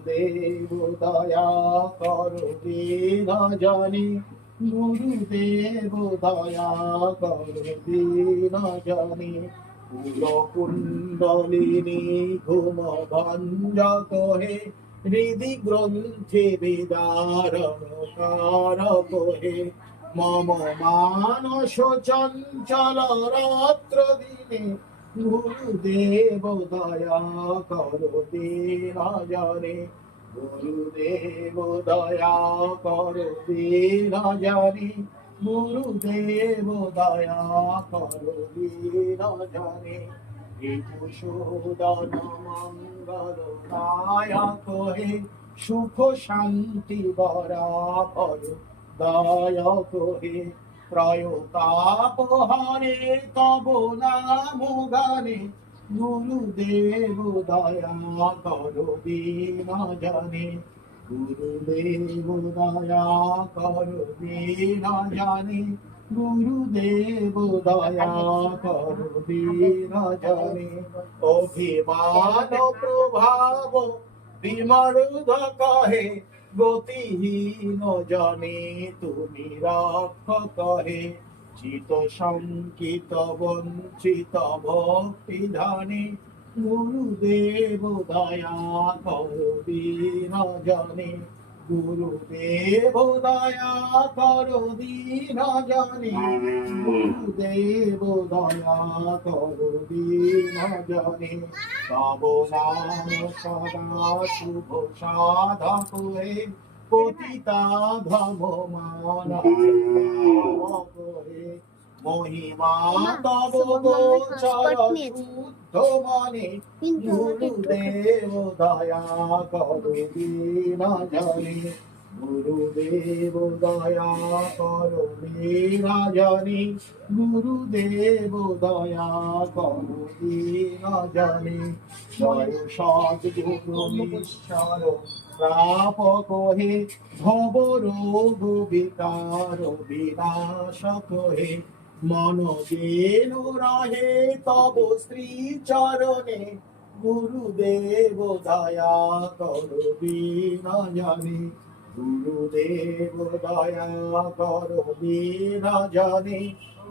গুরুদেব দয়া করো দীনজনে, গুরুদেব দয়া করো দীনজনে। কুলকুণ্ডলিনী ঘুম ভঞ্জক হে, হৃদি গ্রন্থি বিদারণ কারক হে। মম মানস চঞ্চল রাত্র দিনে, গুরুদেব দয়া করো দীনজনে, গুরুদেব দয়া করো দীনজনে, গুরুদেব দয়া করো দীনজনে। রিপুসূদন মঙ্গল দায়ক হে, সুখ শান্তি বরা ফল দায়ক হে। ত্রয়োতাপ হরে তব নাম গানে, গুরুদেব দয়া করো দীনজনে, গুরুদেব দয়া করো দীনজনে, গুরুদেব দয়া করো দীনজনে। অভিমান প্রভাব বিমরুধ কহে, গতিহীন জনে তুমি রক্ষক হে। চিত শঙ্কিত বঞ্চিত ভক্তি ধনে, গুরুদেব দয়া করো দীনজনে, গুরুদেব দয়া করো দীনজনে, গুরুদেব দয়া করো দীনজনে। তব নাম সদা শুভ সাধক হে, পতিতা ধম মানব হে। মহিমা তব গোচর শুদ্ধ মনে, গুরুদেব দয়া করো দীনজনে, গুরুদেব দয়া করো দীনজনে, গুরুদেব দয়া করো দীনজনে। জয় সদ্গুরু ঈশ্বর প্রাপক হে, ভব রোগ বিকার বিনাশক হে। মন যেন রহে তব শ্রী চরণে, গুরুদেব দয়া করো দীনজনে, গুরুদেব দয়া করো দীনজনে,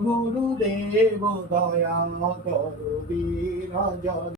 গুরুদেব দয়া করো দীনজনে।